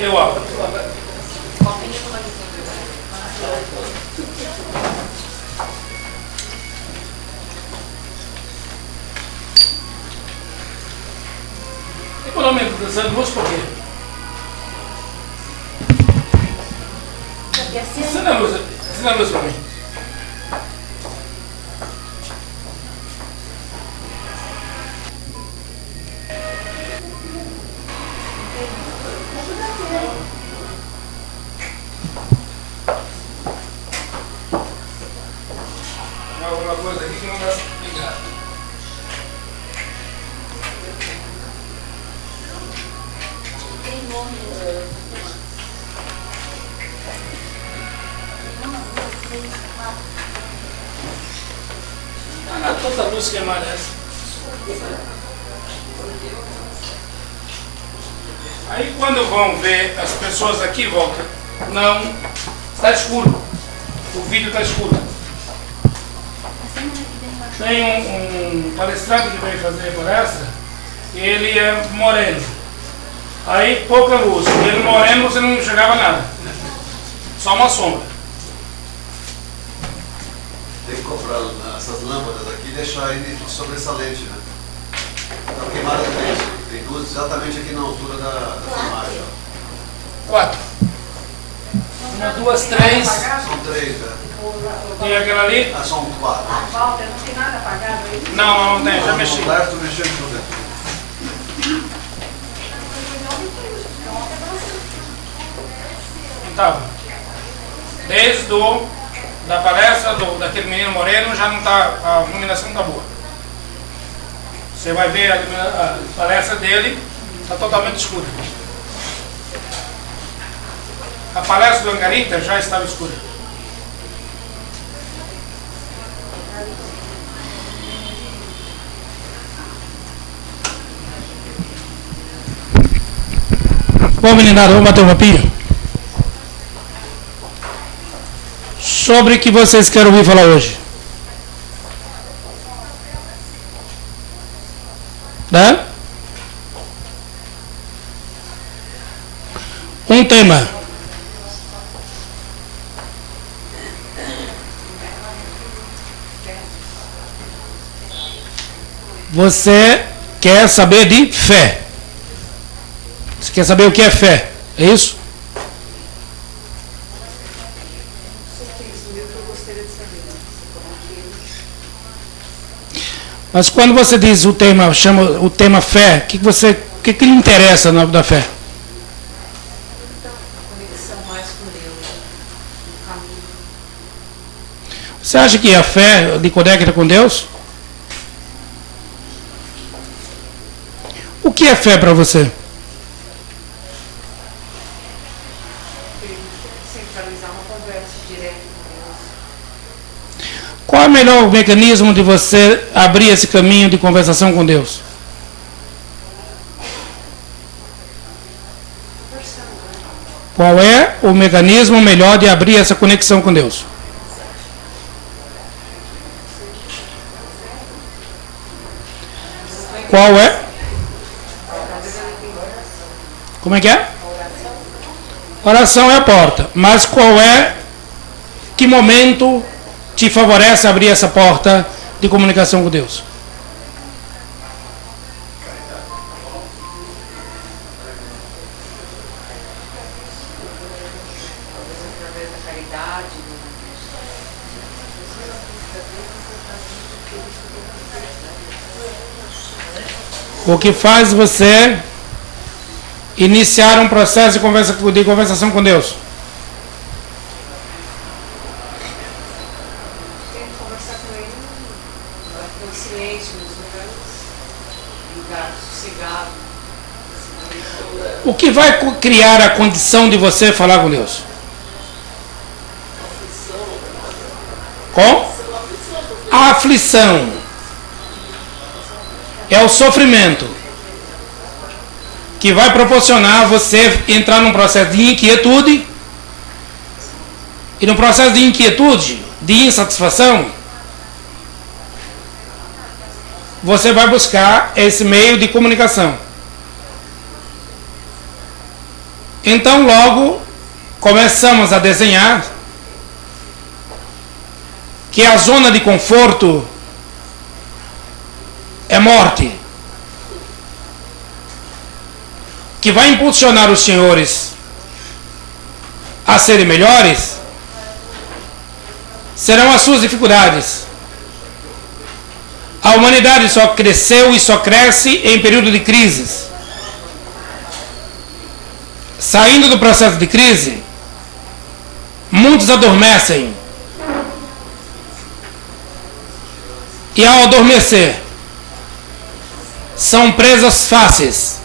Eu abro. Economia da sanduíche por quê? Acenda a luz para mim. Alguma coisa aqui que não vai ligar. Ah, toda a luz queimada essa. Aí quando vão ver as pessoas aqui em volta, não, está escuro. O vídeo está escuro. Tem um palestrante que veio fazer palestra, ele é moreno. Aí pouca luz. Ele moreno você não enxergava nada. Só uma sombra. Tem que comprar essas lâmpadas aqui e deixar ele sobressalente, né? Está queimada também. Tem duas exatamente aqui na altura da filmagem. 4. 1, 2, 3. São 3, né? Tem aquela ali? Ah, são 4. Walter, não tem nada apagado aí? Não tem, já mexi. Estou mexendo tudo aqui. Então, desde da palestra daquele menino moreno já não está, a iluminação não está boa. Você vai ver a palestra dele, está totalmente escura. A palestra do Angarita já estava escura. Bom, meninada, vamos bater um papinho? Sobre o que vocês querem ouvir falar hoje? Né? Um tema. Você quer saber de fé. Você quer saber o que é fé? É isso? Mas quando você diz o tema, chama o tema fé, o que lhe interessa da fé? Você acha que a fé lhe conecta com Deus? O que é fé para você? Centralizar uma conversa direta com Deus. Qual é o melhor mecanismo de você abrir esse caminho de conversação com Deus? Qual é o mecanismo melhor de abrir essa conexão com Deus? Qual é? Como é que é? Oração é a porta. Mas qual é? Que momento te favorece abrir essa porta de comunicação com Deus? O que faz você iniciar um processo de conversação com Deus? Tem que conversar com ele no silêncio, nos lugares sossegados. O que vai criar a condição de você falar com Deus? Com? A aflição. É o sofrimento que vai proporcionar você entrar num processo de inquietude, e no processo de inquietude, de insatisfação, você vai buscar esse meio de comunicação. Então logo começamos a desenhar que a zona de conforto é morte, que vai impulsionar os senhores a serem melhores serão as suas dificuldades. A humanidade só cresceu e só cresce em período de crises. Saindo do processo de crise, muitos adormecem. E ao adormecer, são presas fáceis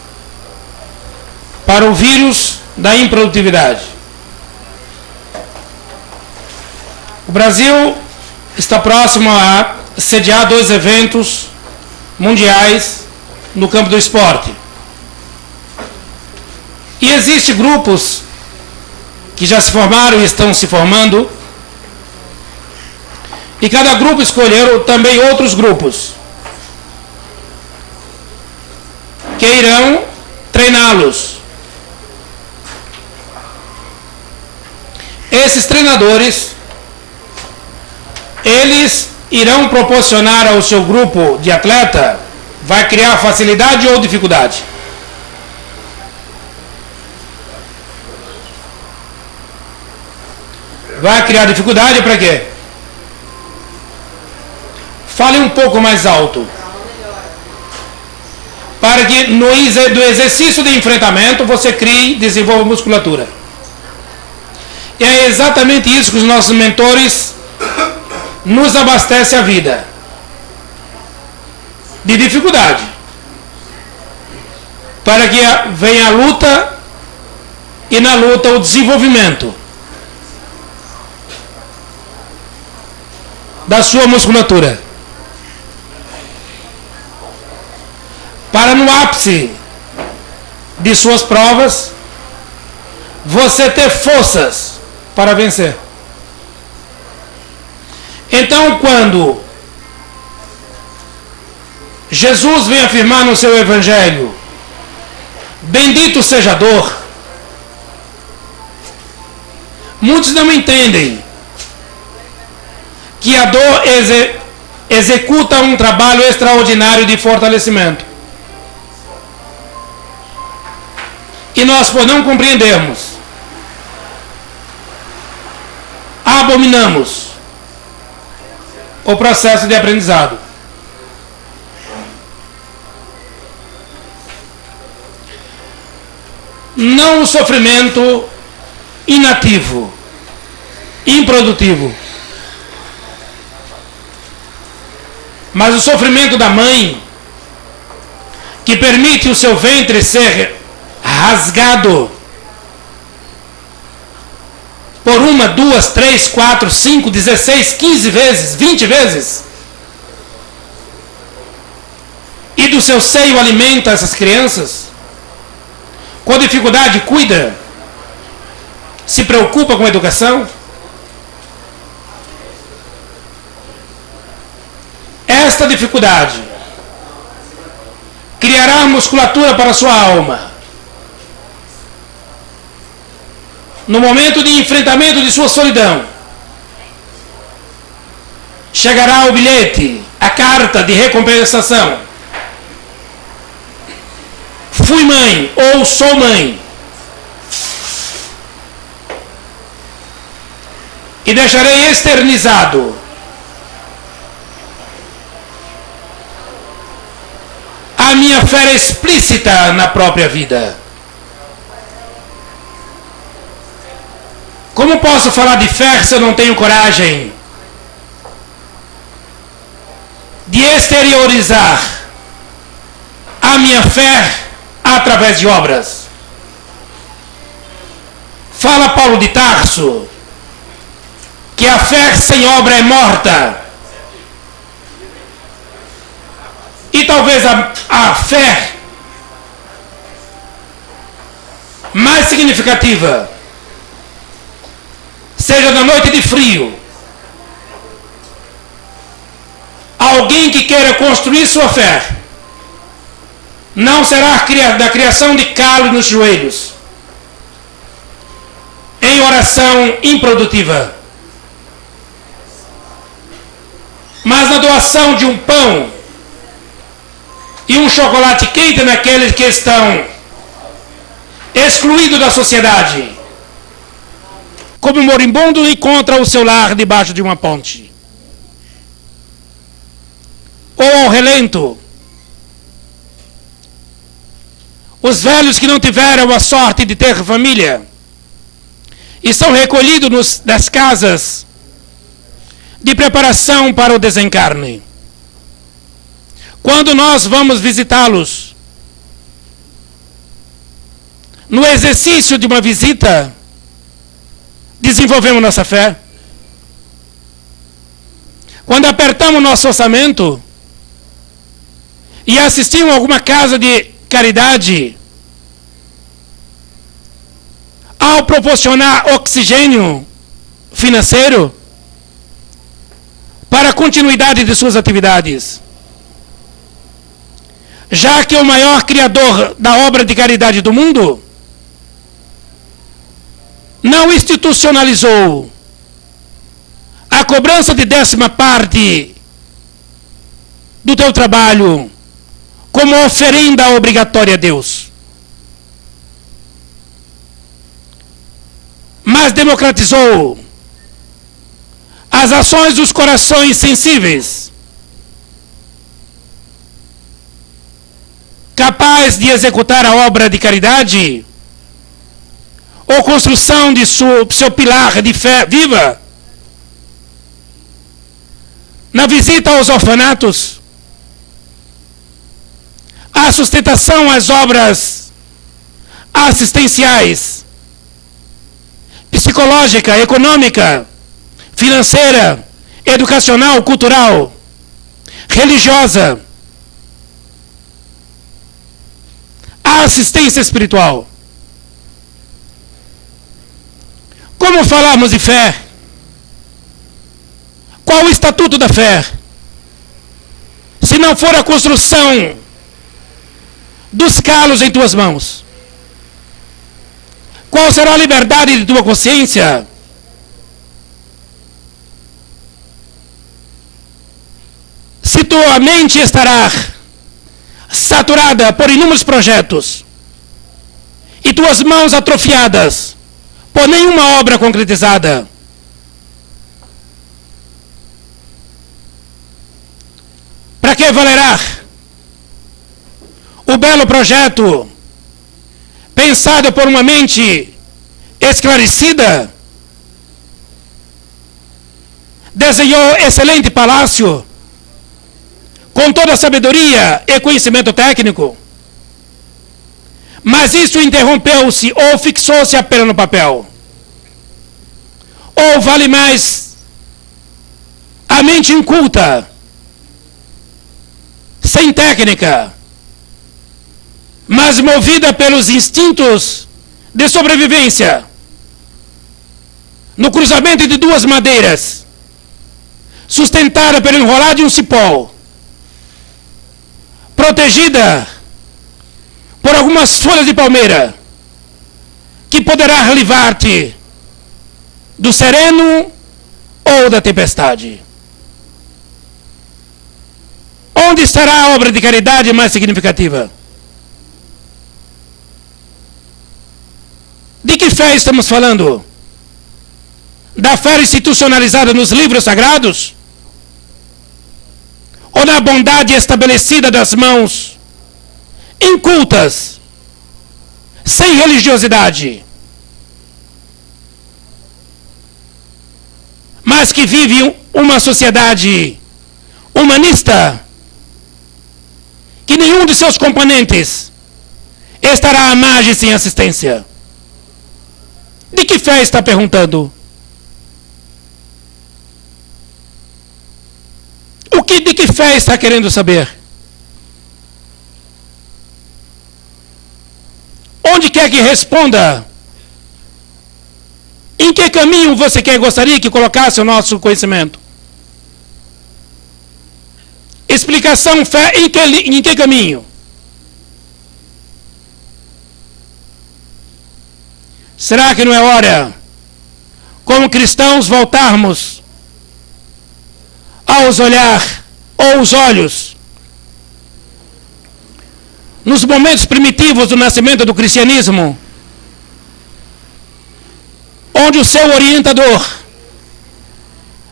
para o vírus da improdutividade. O Brasil está próximo a sediar 2 eventos mundiais no campo do esporte. E existem grupos que já se formaram e estão se formando, e cada grupo escolheram também outros grupos que irão treiná-los. Esses treinadores, eles irão proporcionar ao seu grupo de atleta, vai criar facilidade ou dificuldade? Vai criar dificuldade para quê? Fale um pouco mais alto. Para que do exercício de enfrentamento você crie e desenvolva musculatura. E é exatamente isso que os nossos mentores nos abastecem a vida. De dificuldade. Para que venha a luta e na luta o desenvolvimento da sua musculatura. Para no ápice de suas provas, você ter forças para vencer. Então, quando Jesus vem afirmar no seu Evangelho, bendito seja a dor, muitos não entendem que a dor executa um trabalho extraordinário de fortalecimento. E nós, por não compreendermos, abominamos o processo de aprendizado. Não o sofrimento inativo, improdutivo, mas o sofrimento da mãe, que permite o seu ventre ser rasgado por 1, 2, 3, 4, 5, 16, 15 vezes, 20 vezes. E do seu seio alimenta essas crianças. Com dificuldade cuida. Se preocupa com a educação. Esta dificuldade criará musculatura para a sua alma. No momento de enfrentamento de sua solidão, chegará o bilhete, a carta de recompensação. Fui mãe ou sou mãe. E deixarei externizado a minha fé explícita na própria vida. Como posso falar de fé se eu não tenho coragem de exteriorizar a minha fé através de obras? Fala Paulo de Tarso que a fé sem obra é morta. E talvez a fé mais significativa seja na noite de frio, alguém que queira construir sua fé, não será da criação de calo nos joelhos, preparação improdutiva. Mas na doação de um pão e um chocolate quente naqueles que estão excluídos da sociedade, como moribundo encontra o seu lar debaixo de uma ponte, ou ao relento, os velhos que não tiveram a sorte de ter família e são recolhidos das casas de preparação para o desencarne. Quando nós vamos visitá-los, no exercício de uma visita, desenvolvemos nossa fé. Quando apertamos nosso orçamento e assistimos a alguma casa de caridade, ao proporcionar oxigênio financeiro para a continuidade de suas atividades, já que o maior criador da obra de caridade do mundo não institucionalizou a cobrança de 10ª parte do teu trabalho como oferenda obrigatória a Deus, mas democratizou as ações dos corações sensíveis, capaz de executar a obra de caridade ou construção de seu pilar de fé viva, na visita aos orfanatos, a sustentação às obras assistenciais, psicológica, econômica, financeira, educacional, cultural, religiosa, a assistência espiritual. Como falamos de fé? Qual o estatuto da fé? Se não for a construção dos calos em tuas mãos, qual será a liberdade de tua consciência? Se tua mente estará saturada por inúmeros projetos e tuas mãos atrofiadas por nenhuma obra concretizada, para que valerá o belo projeto pensado por uma mente esclarecida? Desenhou excelente palácio com toda a sabedoria e conhecimento técnico, mas isso interrompeu-se ou fixou-se apenas no papel. Ou vale mais a mente inculta, sem técnica, mas movida pelos instintos de sobrevivência, no cruzamento de duas madeiras, sustentada pelo enrolar de um cipó, protegida por algumas folhas de palmeira, que poderá livrar-te do sereno ou da tempestade. Onde estará a obra de caridade mais significativa? De que fé estamos falando? Da fé institucionalizada nos livros sagrados? Ou na bondade estabelecida das mãos incultas, sem religiosidade, mas que vive uma sociedade humanista, que nenhum de seus componentes estará à margem sem assistência? De que fé está perguntando? De que fé está querendo saber? Onde quer que responda? Em que caminho você gostaria que colocasse o nosso conhecimento? Explicação, fé, em que caminho? Será que não é hora como cristãos, voltarmos aos olhos nos momentos primitivos do nascimento do cristianismo, onde o seu orientador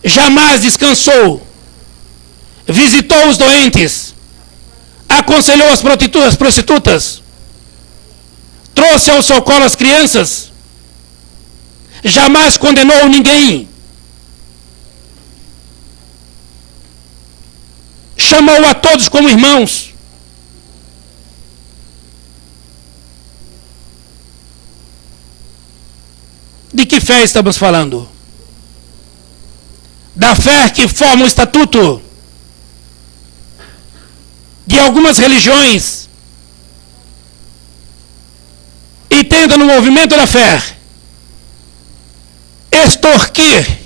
jamais descansou, visitou os doentes, aconselhou as prostitutas, trouxe ao seu colo as crianças, jamais condenou ninguém, chamou a todos como irmãos. De que fé estamos falando? Da fé que forma o estatuto de algumas religiões e tenta, no movimento da fé, extorquir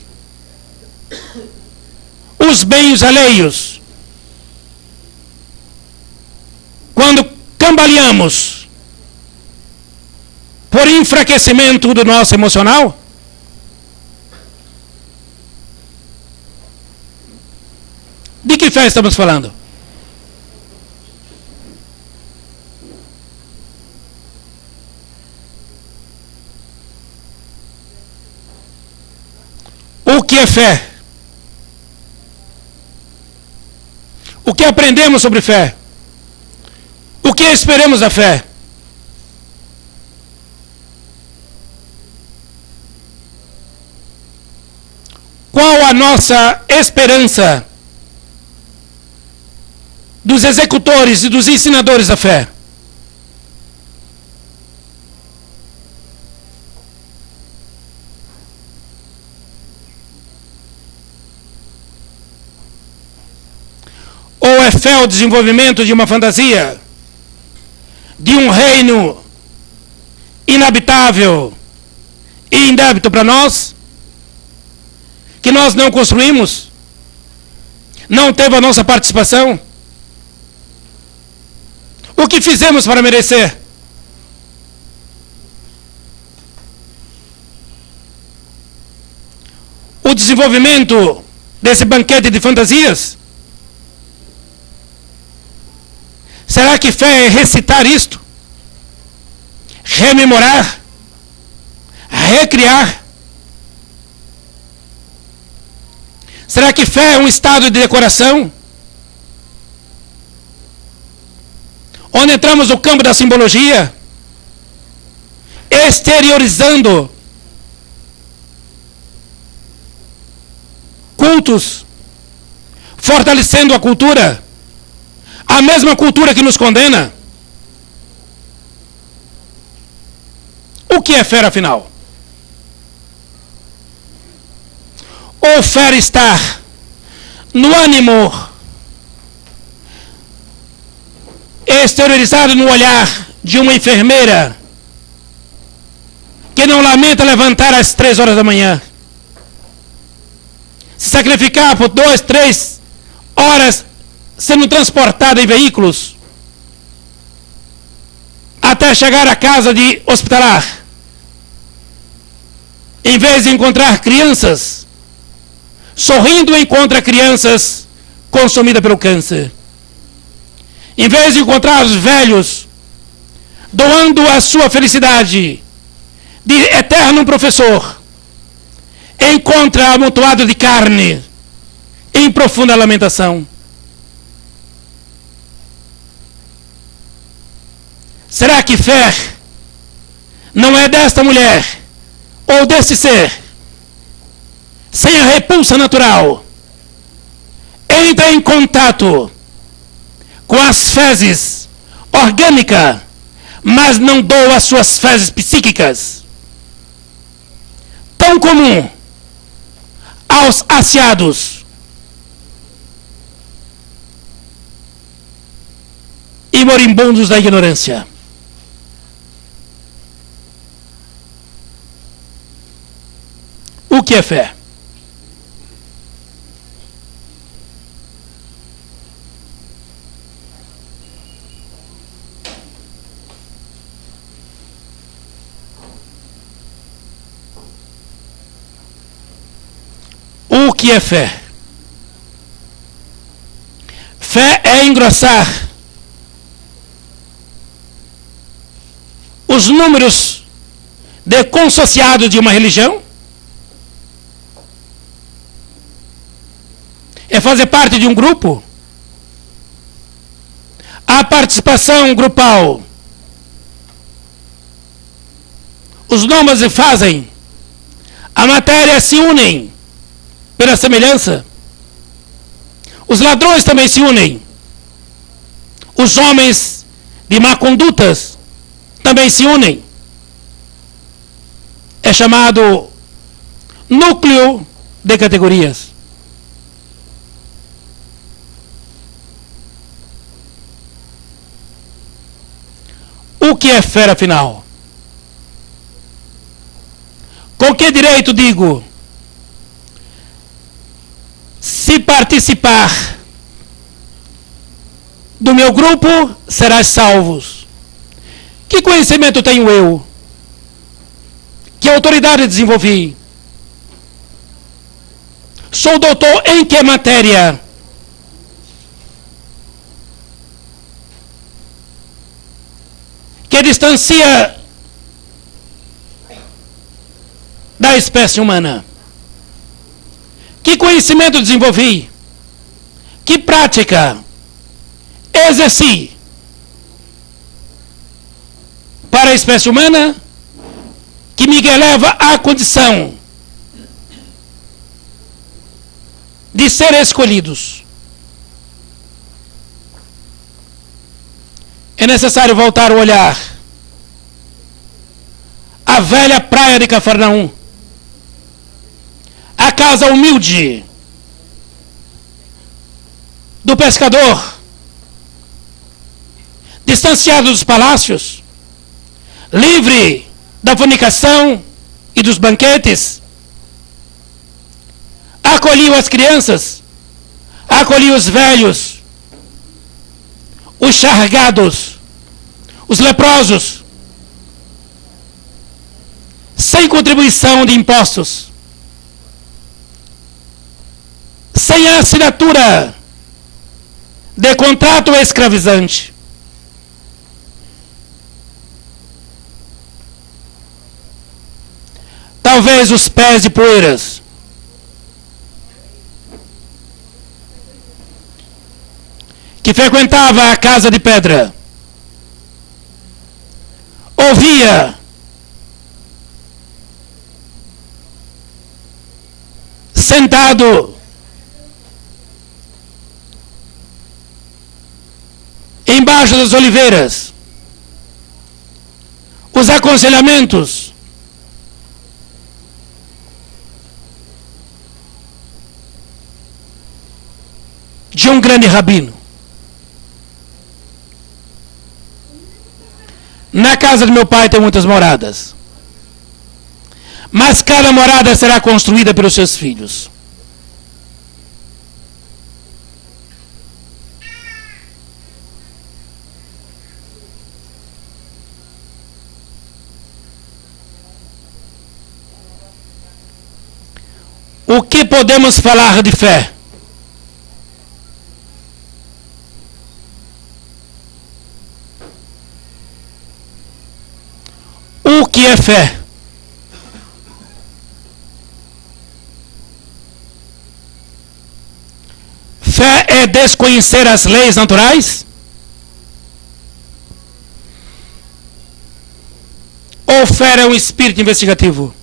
os bens alheios. Quando cambaleamos por enfraquecimento do nosso emocional, de que fé estamos falando? O que é fé? O que aprendemos sobre fé? O que esperamos da fé? Qual a nossa esperança dos executores e dos ensinadores da fé? Ou é fé o desenvolvimento de uma fantasia, de um reino inabitável e indébito para nós, que nós não construímos, não teve a nossa participação? O que fizemos para merecer? O desenvolvimento desse banquete de fantasias? Será que fé é recitar isto? Rememorar? Recriar? Será que fé é um estado de decoração? Onde entramos no campo da simbologia, exteriorizando cultos, fortalecendo a cultura, a mesma cultura que nos condena. O que é fé, afinal? Ou fé está no ânimo exteriorizado no olhar de uma enfermeira que não lamenta levantar às 3 horas da manhã, se sacrificar por 2, 3 horas sendo transportada em veículos até chegar à casa de hospitalar, em vez de encontrar crianças, sorrindo encontra crianças consumidas pelo câncer. Em vez de encontrar os velhos doando a sua felicidade de eterno professor, encontra amontoado de carne em profunda lamentação. Será que fé não é desta mulher ou deste ser, sem a repulsa natural, entra em contato com as fezes orgânicas, mas não doa as suas fezes psíquicas, tão comum aos asseados e moribundos da ignorância? O que é fé? O que é fé? Fé é engrossar os números de consociados de uma religião. É fazer parte de um grupo. A participação grupal. Os nômades fazem. A matéria se unem pela semelhança. Os ladrões também se unem. Os homens de má condutas também se unem. É chamado núcleo de categorias. O que é fé, afinal? Com que direito digo? Se participar do meu grupo, serás salvos. Que conhecimento tenho eu? Que autoridade desenvolvi? Sou doutor em que matéria? Que distancia da espécie humana? Que conhecimento desenvolvi? Que prática exerci para a espécie humana que me eleva à condição de ser escolhidos? É necessário voltar o olhar à velha praia de Cafarnaum, a casa humilde do pescador, distanciado dos palácios, livre da fornicação e dos banquetes, acolheu as crianças, acolheu os velhos, os chargados, os leprosos, sem contribuição de impostos, sem a assinatura de contrato escravizante. Talvez os pés de poeiras, que frequentava a casa de pedra, ouvia sentado embaixo das oliveiras os aconselhamentos de um grande rabino. Na casa do meu pai tem muitas moradas, mas cada morada será construída pelos seus filhos. O que podemos falar de fé? O que é fé? Fé é desconhecer as leis naturais? Ou fé é um espírito investigativo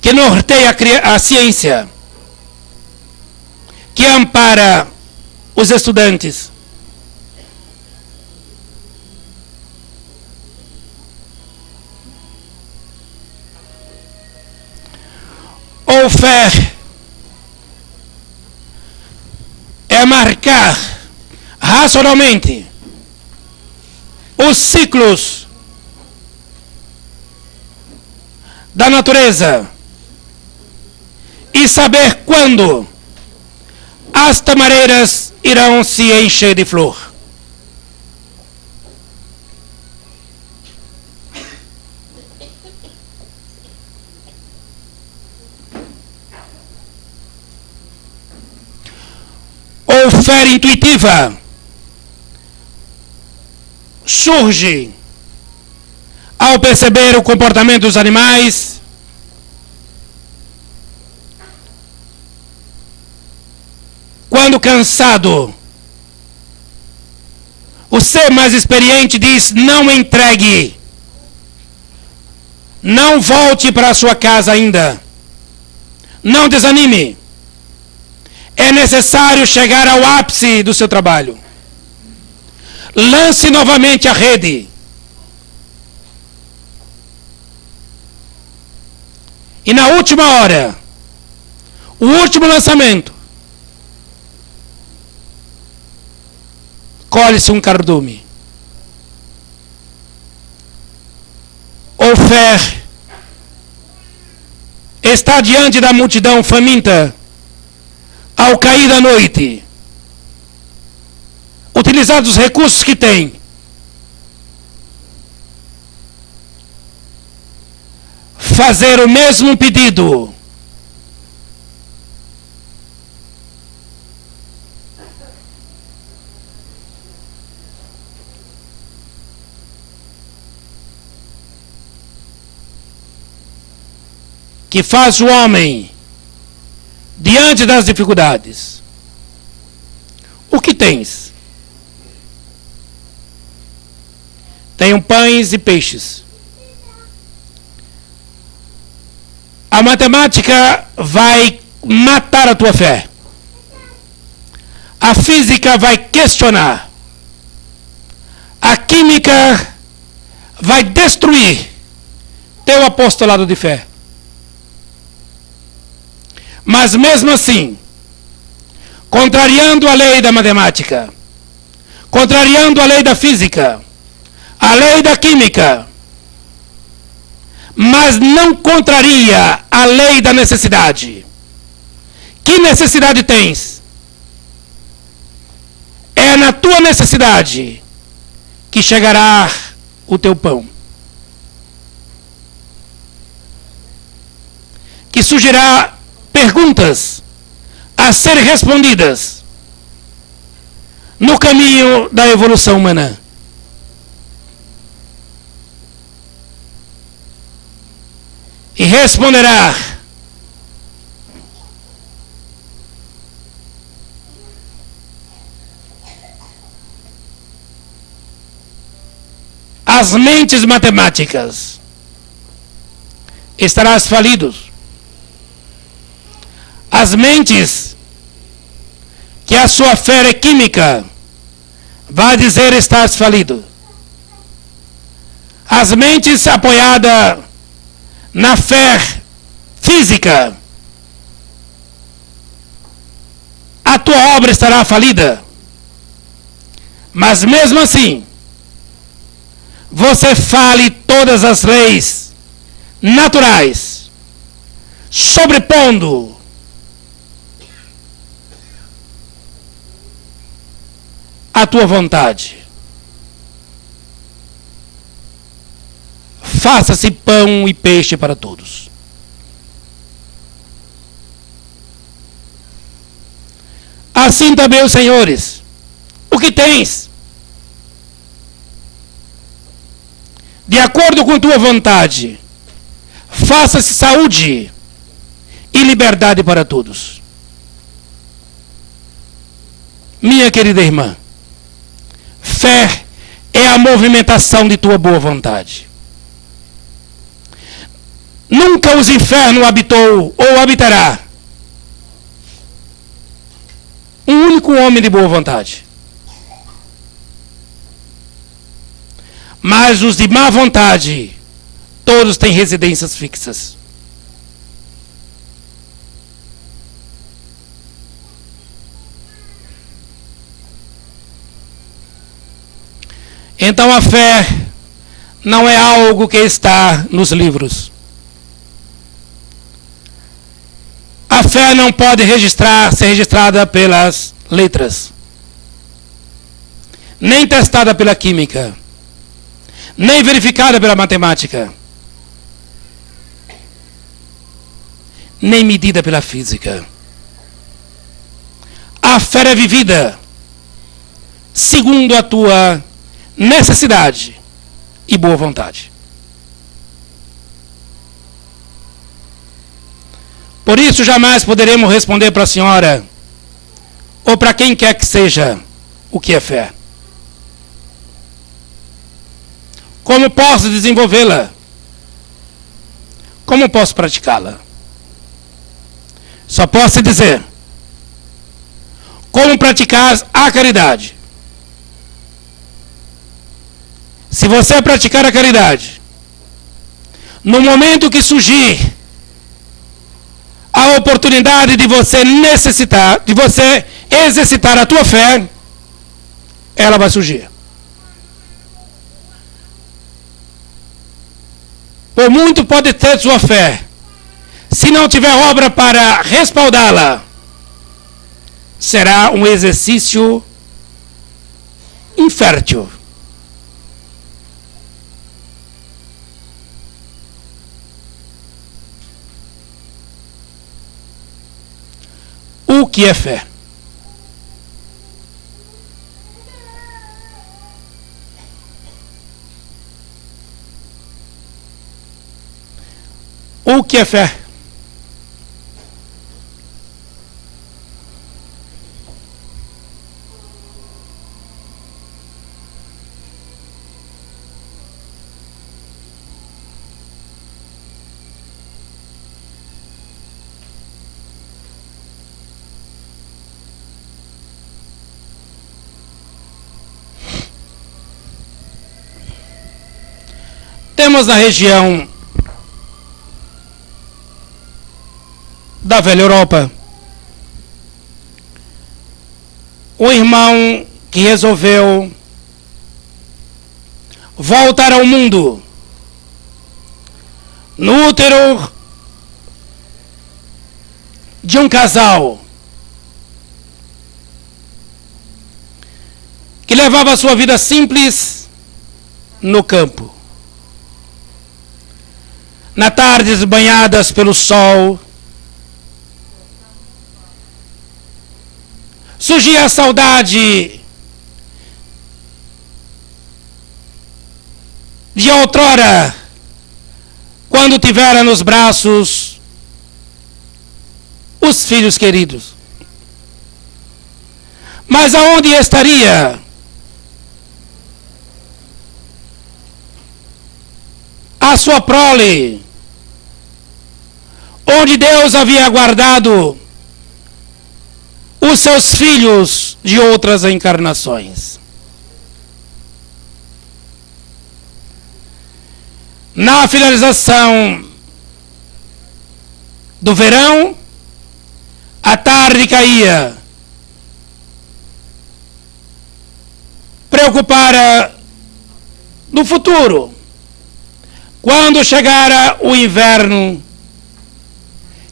que norteia a ciência, que ampara os estudantes? Ou fé é marcar racionalmente os ciclos da natureza e saber quando as tamareiras irão se encher de flor? fé intuitiva surge ao perceber o comportamento dos animais, quando cansado, o ser mais experiente diz: não entregue, não volte para a sua casa ainda, não desanime, é necessário chegar ao ápice do seu trabalho. Lance novamente a rede. E na última hora, o último lançamento, colhe-se um cardume. Ou fé está diante da multidão faminta, ao cair da noite, utilizar os recursos que tem, fazer o mesmo pedido, que faz o homem diante das dificuldades. O que tens? Tenho pães e peixes. A matemática vai matar a tua fé. A física vai questionar. A química vai destruir teu apostolado de fé. Mas mesmo assim, contrariando a lei da matemática, contrariando a lei da física, a lei da química, mas não contraria a lei da necessidade. Que necessidade tens? É na tua necessidade que chegará o teu pão, que surgirá perguntas a serem respondidas no caminho da evolução humana. E responderá as mentes matemáticas. Estarás falidos. As mentes que a sua fé é química vai dizer: estás falido. As mentes apoiadas na fé física, a tua obra estará falida. Mas mesmo assim, você fale todas as leis naturais, sobrepondo a tua vontade. Faça-se pão e peixe para todos. Assim também, os senhores, o que tens? De acordo com tua vontade, faça-se saúde e liberdade para todos. Minha querida irmã, fé é a movimentação de tua boa vontade. Nunca os infernos habitou ou habitará um único homem de boa vontade. Mas os de má vontade, todos têm residências fixas. Então a fé não é algo que está nos livros. A fé não pode ser registrada pelas letras, nem testada pela química, nem verificada pela matemática, nem medida pela física. A a fé é vivida segundo a tua necessidade e boa vontade. Por isso, jamais poderemos responder para a senhora, ou para quem quer que seja, o que é fé. Como posso desenvolvê-la? Como posso praticá-la? Só posso dizer, como praticar a caridade. Se você praticar a caridade, no momento que surgir a oportunidade de você necessitar, de você exercitar a tua fé, ela vai surgir. Por muito pode ter sua fé, se não tiver obra para respaldá-la, será um exercício infértil. O que é fé? O que é fé? Temos na região da velha Europa um irmão que resolveu voltar ao mundo no útero de um casal que levava a sua vida simples no campo. Na tardes banhadas pelo sol, surgia a saudade de outrora, quando tivera nos braços os filhos queridos. Mas aonde estaria a sua prole, onde Deus havia guardado os seus filhos de outras encarnações? Na finalização do verão, a tarde caía, preocupara no futuro. Quando chegara o inverno,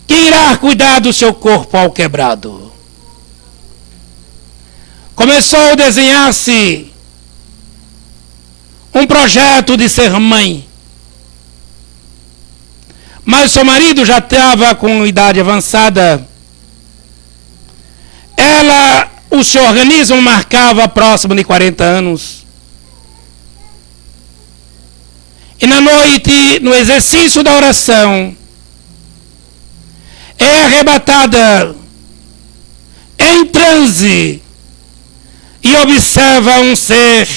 quem irá cuidar do seu corpo ao quebrado? Começou a desenhar-se um projeto de ser mãe. Mas seu marido já estava com idade avançada. O seu organismo marcava próximo de 40 anos. E na noite, no exercício da oração, é arrebatada em transe e observa um ser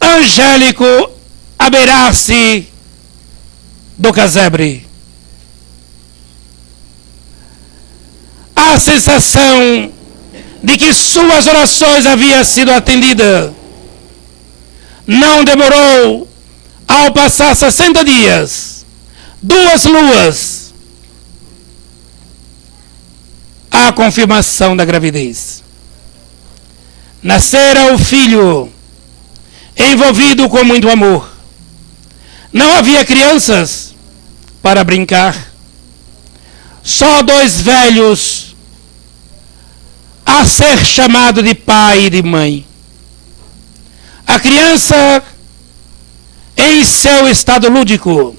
angélico abeirar-se do casebre. A sensação de que suas orações haviam sido atendidas não demorou. Ao passar 60 dias, 2 luas, a confirmação da gravidez. Nascera o filho, envolvido com muito amor. Não havia crianças para brincar. Só 2 velhos a ser chamado de pai e de mãe. A criança, em seu estado lúdico,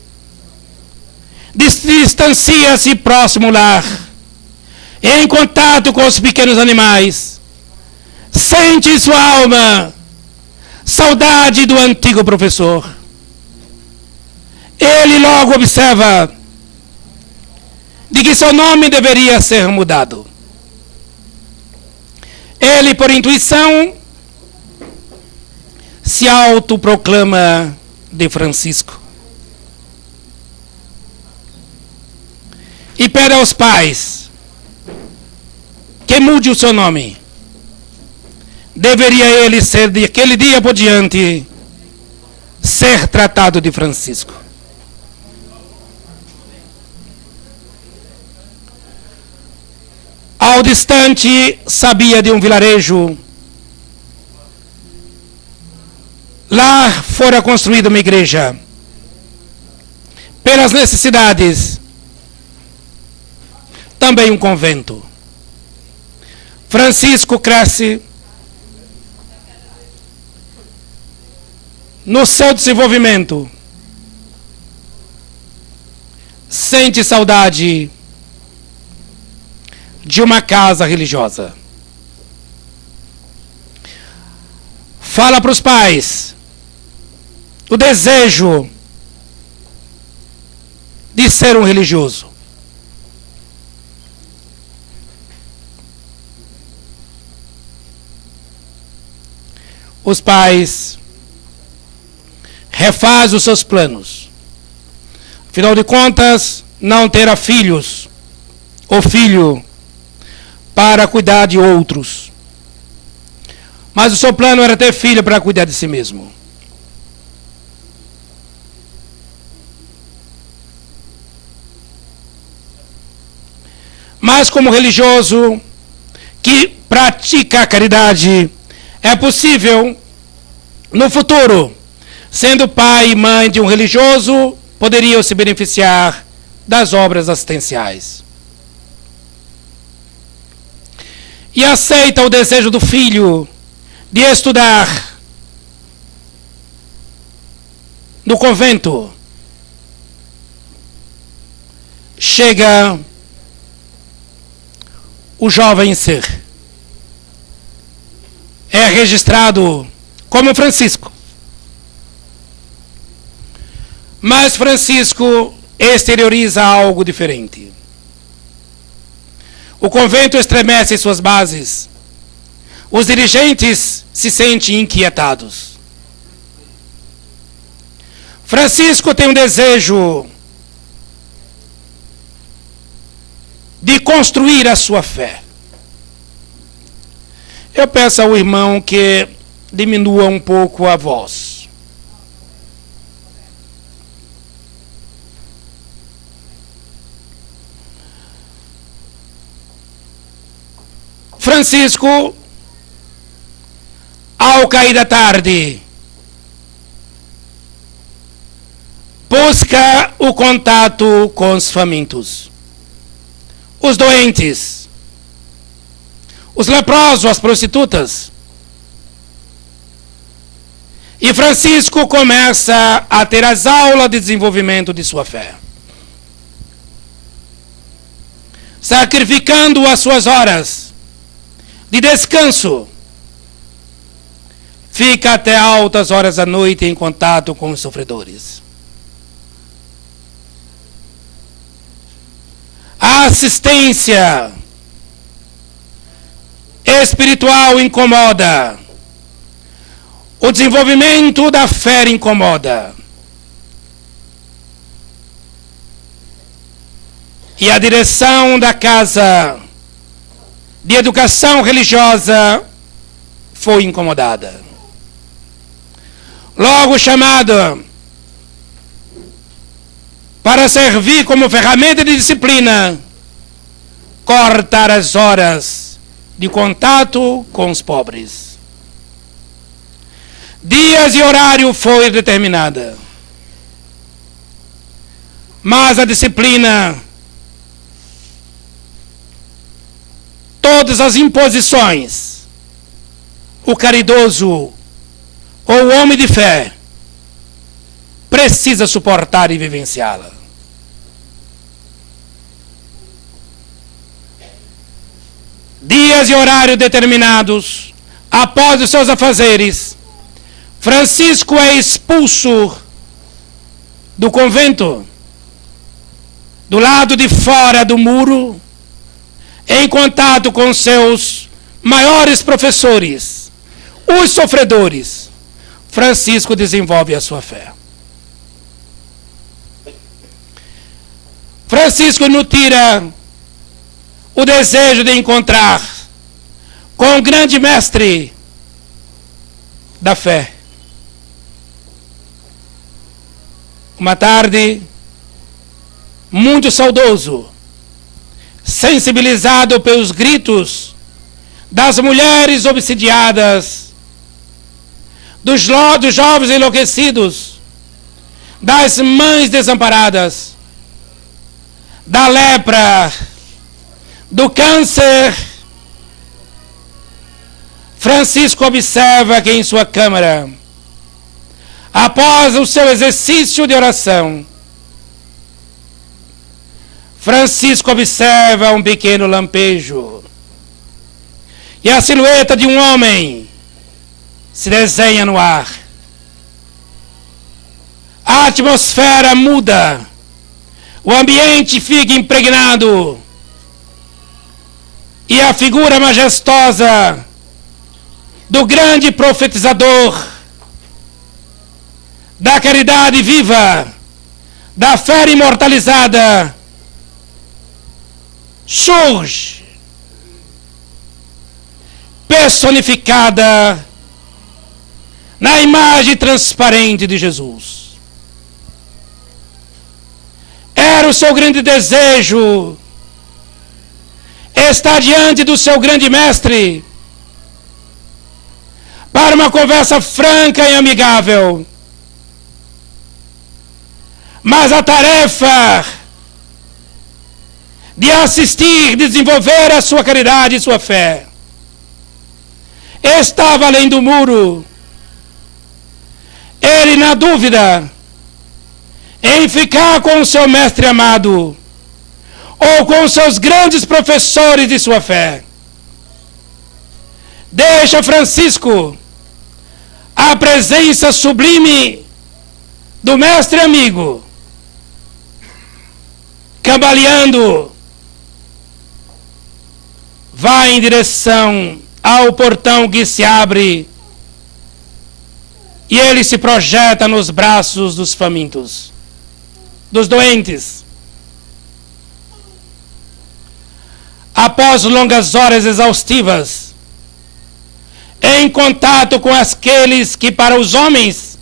distancia-se próximo ao lar, em contato com os pequenos animais, sente em sua alma saudade do antigo professor. Ele logo observa de que seu nome deveria ser mudado. Ele, por intuição, se autoproclama de Francisco. E pede aos pais que mude o seu nome. Deveria ele ser, de aquele dia por diante, ser tratado de Francisco. Ao distante, sabia de um vilarejo. Lá fora construída uma igreja. Pelas necessidades, também um convento. Francisco cresce no seu desenvolvimento. Sente saudade de uma casa religiosa. Fala para os pais o desejo de ser um religioso. Os pais refazem os seus planos. Afinal de contas, não terá filhos ou filho para cuidar de outros. Mas o seu plano era ter filho para cuidar de si mesmo. Mas como religioso que pratica a caridade, é possível, no futuro, sendo pai e mãe de um religioso, poderiam se beneficiar das obras assistenciais. E aceita o desejo do filho de estudar no convento. Chega o jovem ser. É registrado como Francisco. Mas Francisco exterioriza algo diferente. O convento estremece em suas bases. Os dirigentes se sentem inquietados. Francisco tem um desejo de construir a sua fé. Eu peço ao irmão que diminua um pouco a voz. Francisco, ao cair da tarde, busca o contato com os famintos, os doentes, os leprosos, as prostitutas. E Francisco começa a ter as aulas de desenvolvimento de sua fé, sacrificando as suas horas de descanso. Fica até altas horas da noite em contato com os sofredores. A assistência espiritual incomoda. O desenvolvimento da fé incomoda. E a direção da casa de educação religiosa foi incomodada. Logo chamada para servir como ferramenta de disciplina, cortar as horas de contato com os pobres. Dias e horário foi determinada. Mas a disciplina, todas as imposições, o caridoso ou o homem de fé precisa suportar e vivenciá-la. Dias e horários determinados após os seus afazeres, Francisco é expulso do convento, do lado de fora do muro, em contato com seus maiores professores, os sofredores. Francisco desenvolve a sua fé. Francisco nutra o desejo de encontrar com o grande mestre da fé. Uma tarde, muito saudoso, sensibilizado pelos gritos das mulheres obsidiadas, dos jovens enlouquecidos, das mães desamparadas, da lepra, do câncer, Francisco observa que em sua câmara, após o seu exercício de oração, Francisco observa um pequeno lampejo e a silhueta de um homem se desenha no ar. A atmosfera muda, o ambiente fica impregnado e a figura majestosa do grande profetizador da caridade viva, da fé imortalizada, surge, personificada na imagem transparente de Jesus. Era o seu grande desejo estar diante do seu grande mestre para uma conversa franca e amigável. Mas a tarefa de assistir, desenvolver a sua caridade e sua fé estava além do muro. Ele, na dúvida em ficar com o seu mestre amado ou com os seus grandes professores de sua fé, deixa Francisco a presença sublime do mestre amigo, cambaleando, vai em direção ao portão que se abre e ele se projeta nos braços dos famintos, dos doentes. Após longas horas exaustivas, em contato com aqueles que para os homens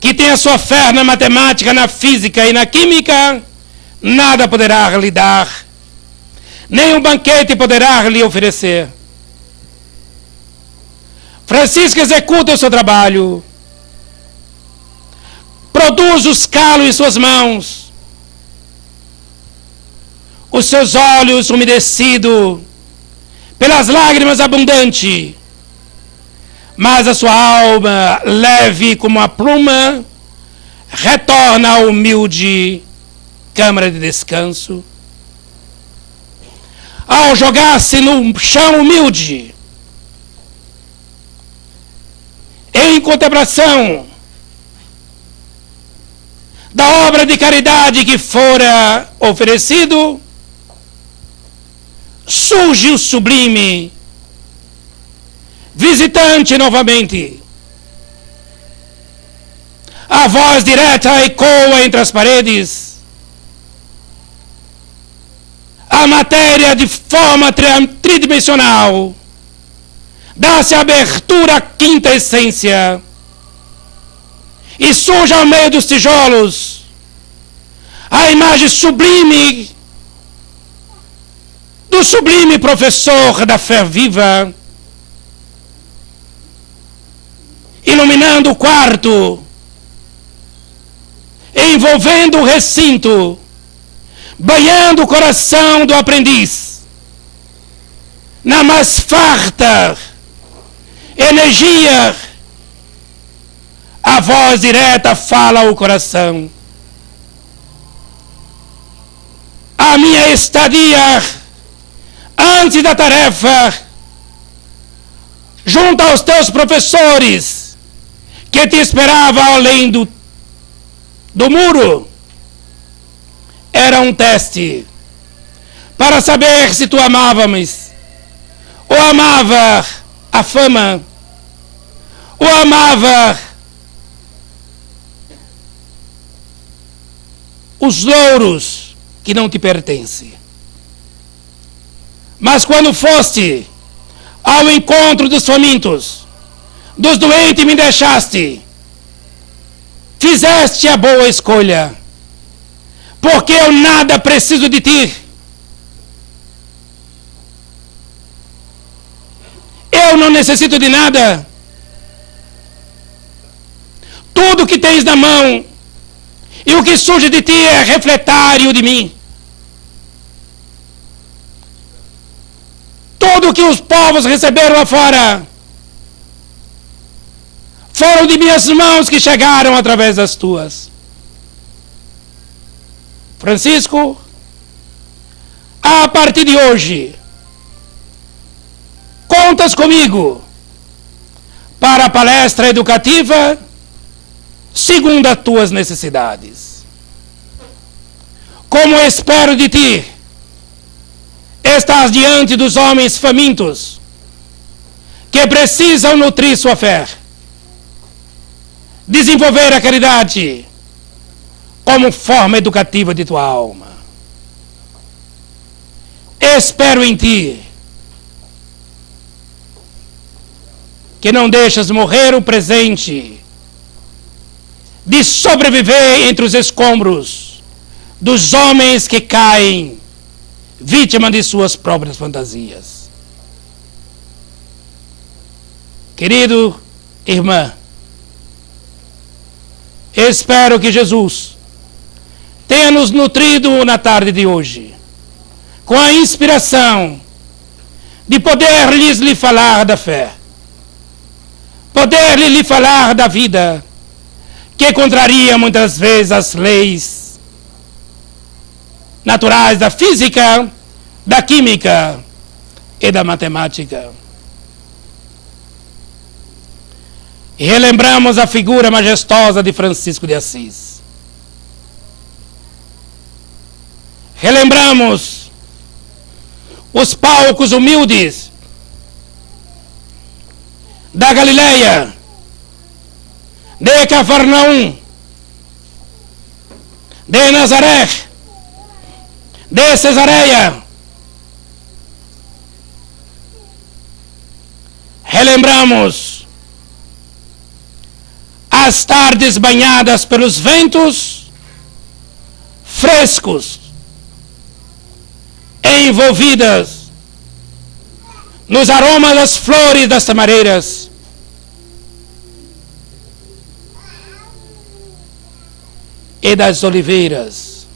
que têm a sua fé na matemática, na física e na química, nada poderá lhe dar, nem um banquete poderá lhe oferecer. Francisco executa o seu trabalho, produz os calos em suas mãos, os seus olhos umedecidos pelas lágrimas abundantes, mas a sua alma, leve como a pluma, retorna à humilde câmara de descanso. Ao jogar-se no chão humilde, em contemplação da obra de caridade que fora oferecido, surge o sublime visitante novamente. A voz direta ecoa entre as paredes. A matéria de forma tridimensional dá-se abertura à quinta essência e surge ao meio dos tijolos a imagem sublime do sublime professor da fé viva, iluminando o quarto, envolvendo o recinto, banhando o coração do aprendiz na mais farta energia. A voz direta fala ao coração. A minha estadia antes da tarefa junto aos teus professores que te esperavam além do muro, era um teste para saber se tu amavas ou amava a fama, ou amava os louros que não te pertencem. Mas quando foste ao encontro dos famintos, dos doentes me deixaste, fizeste a boa escolha, porque eu nada preciso de ti. Eu não necessito de nada. Tudo que tens na mão e o que surge de ti é refletário de mim. Tudo que os povos receberam lá fora foram de minhas mãos que chegaram através das tuas. Francisco, a partir de hoje, contas comigo para a palestra educativa segundo as tuas necessidades. Como espero de ti, estás diante dos homens famintos que precisam nutrir sua fé, desenvolver a caridade como forma educativa de tua alma. Espero em ti que não deixas morrer o presente de sobreviver entre os escombros dos homens que caem vítima de suas próprias fantasias. Querido irmã, espero que Jesus tenha nos nutrido na tarde de hoje com a inspiração de poder lhe falar da fé, poder lhe falar da vida, que contraria muitas vezes as leis naturais da física, da química e da matemática. E relembramos a figura majestosa de Francisco de Assis. Relembramos os palcos humildes da Galileia, de Cafarnaum, de Nazaré, de Cesareia. Relembramos as tardes banhadas pelos ventos frescos, envolvidas nos aromas das flores das tamareiras, e das oliveiras,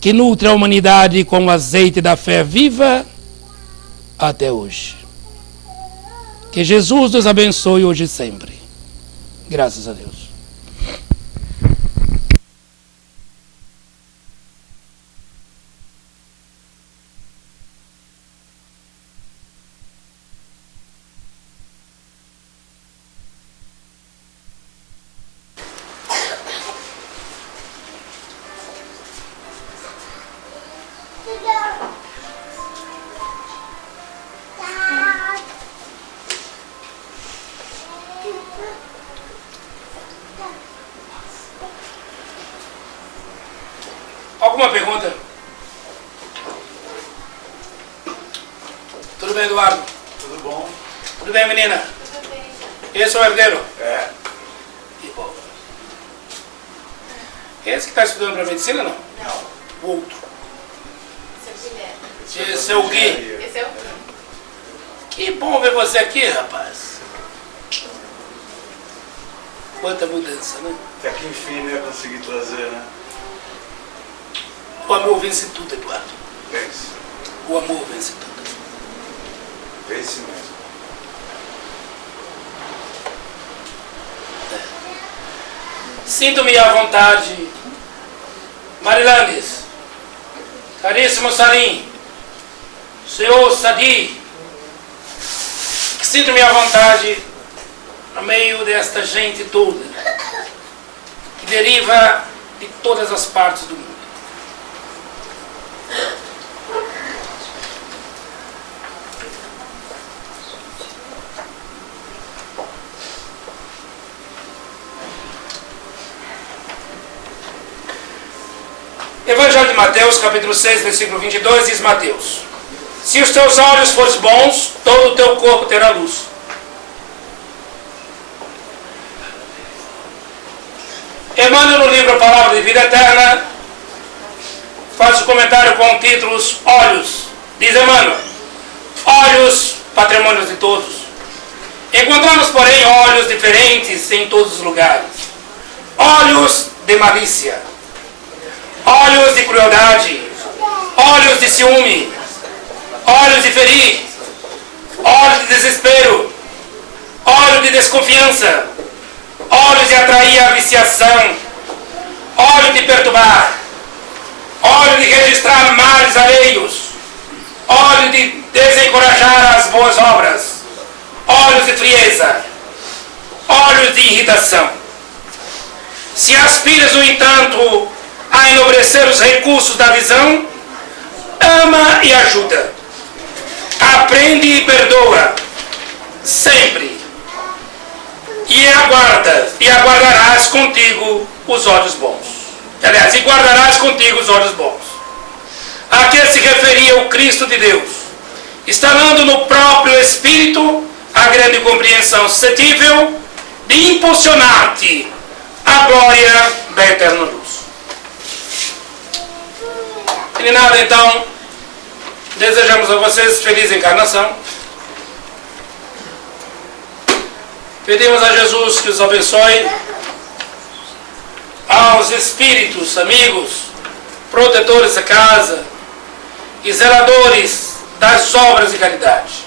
que nutre a humanidade com o azeite da fé viva até hoje. Que Jesus nos abençoe hoje e sempre. Graças a Deus. Alguma pergunta? Tudo bem, Eduardo? Tudo bom? Tudo bem, menina? Tudo bem. Esse é o herdeiro? É. Que bom. Esse que está estudando para medicina, não? Não. O outro. Esse é o Guilherme. Esse é o Gui. Esse é o Gui. Que bom ver você aqui, rapaz. Quanta mudança, né? Até que enfim, né, consegui trazer, né? O amor vence tudo, Eduardo. Vence. O amor vence tudo. Vence mesmo. Sinto-me à vontade. Marilandes, caríssimo Salim, senhor Sadi, Sinto-me à vontade no meio desta gente toda, que deriva de todas as partes do mundo. Evangelho de Mateus, capítulo 6, versículo 22, diz Mateus: se os teus olhos forem bons, todo o teu corpo terá luz. Emmanuel, no livro Palavra de Vida Eterna, faz o comentário com títulos Olhos. Diz Emmanuel: olhos, patrimônios de todos. Encontramos, porém, olhos diferentes em todos os lugares. Olhos de malícia, olhos de crueldade, olhos de ciúme, olhos de ferir, olhos de desespero, olhos de desconfiança, olhos de atrair a viciação, olhos de perturbar, olhos de registrar males alheios, olhos de desencorajar as boas obras, olhos de frieza, olhos de irritação. Se aspiras, no entanto, a enobrecer os recursos da visão, ama e ajuda, aprende e perdoa, sempre, e aguardarás contigo os olhos bons. Aliás, e guardarás contigo os olhos bons. A que se referia o Cristo de Deus, instalando no próprio Espírito a grande compreensão suscetível de impulsionar-te à glória da eterna luz. Meninada, então, desejamos a vocês feliz encarnação. Pedimos a Jesus que os abençoe, aos espíritos, amigos, protetores da casa e zeladores das obras de caridade.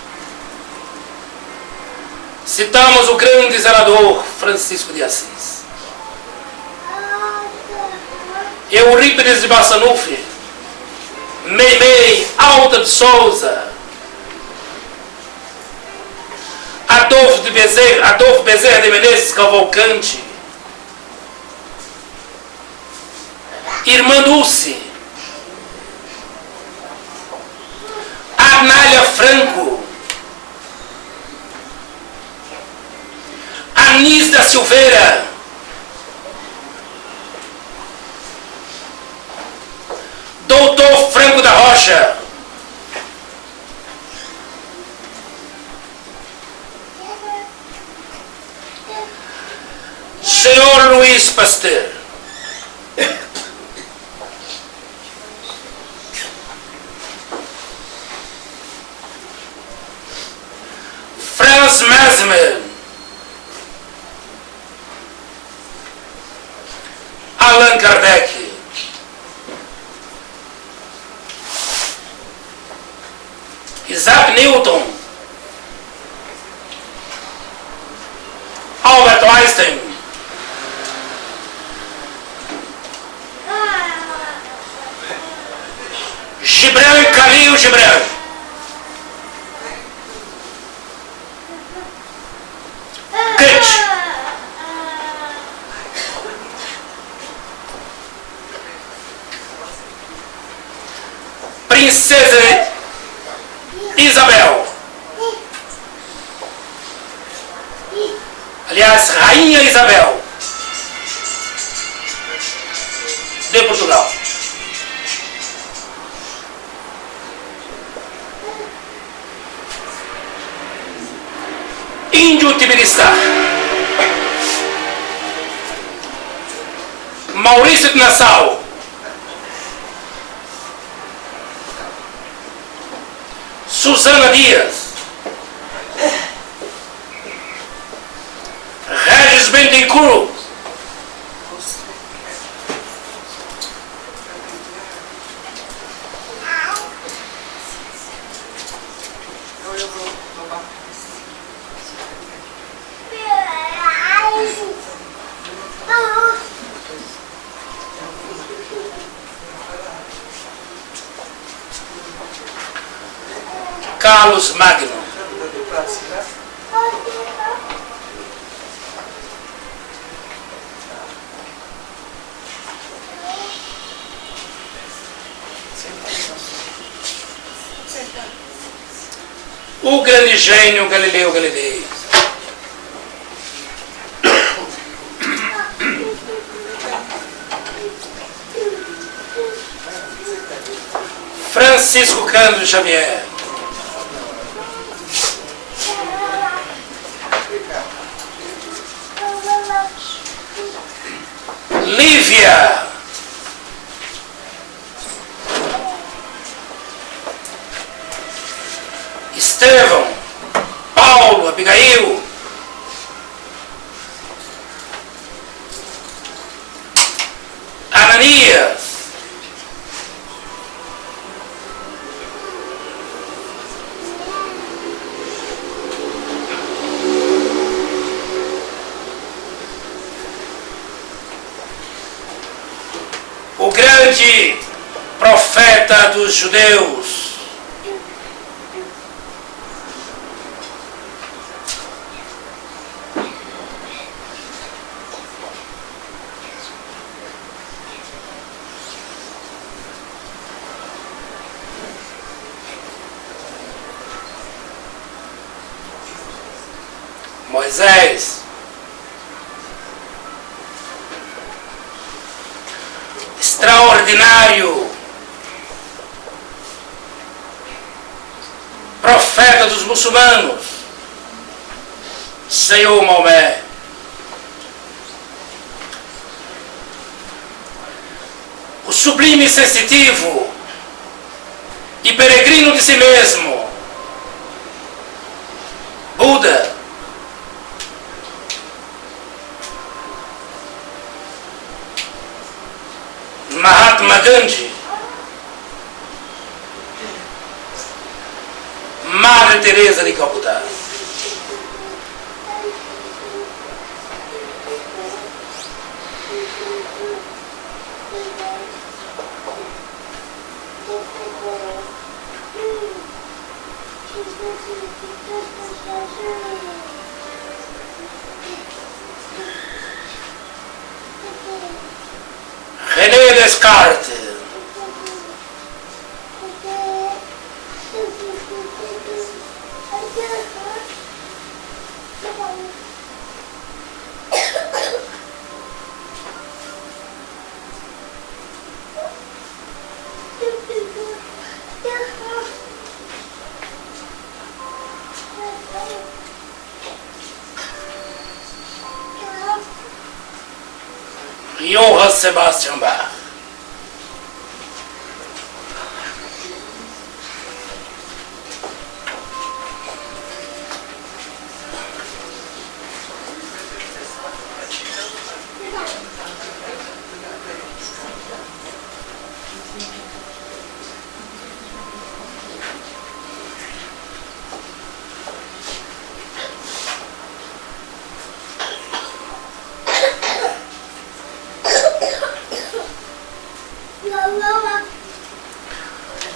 Citamos o grande zelador Francisco de Assis, Eurípides de Bassanufo, Meimei, Alta de Souza, Adolfo Bezerra de Menezes Cavalcante, Irmã Dulce, Arnália Franco, Anis da Silveira, Doutor Franco da Rocha, Senhor Luiz Pasteur, Franz Mesmer, Allan Kardec, Isaac Newton, Albert Einstein, Gibran Khalil Gibran, Goethe, Princesa Isabel, aliás, Rainha Isabel de Portugal, Índio Tibirissá, Maurício de Nassau, Susana Dias, Regis Bentencourt, Carlos Magno, o grande gênio Galileu Galilei. Francisco Cândido Xavier. Lívia. Estevão. Paulo. Abigail. Ananias. O grande profeta dos judeus. Moisés. Extraordinário profeta dos muçulmanos, Senhor Maomé. O sublime sensitivo e peregrino de si mesmo, Buda. Mahatma Gandhi, Madre Teresa de Calcutá. René Descartes. Johann Sebastian Bach.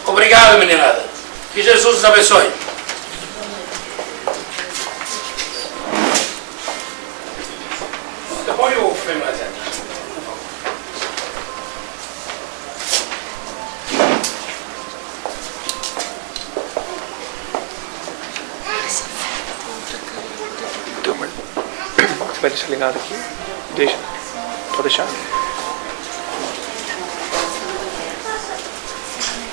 Obrigado, meninada. Que Jesus os abençoe. Põe o frame lá dentro. Você vai deixar ligado aqui? Deixa. Pode deixar?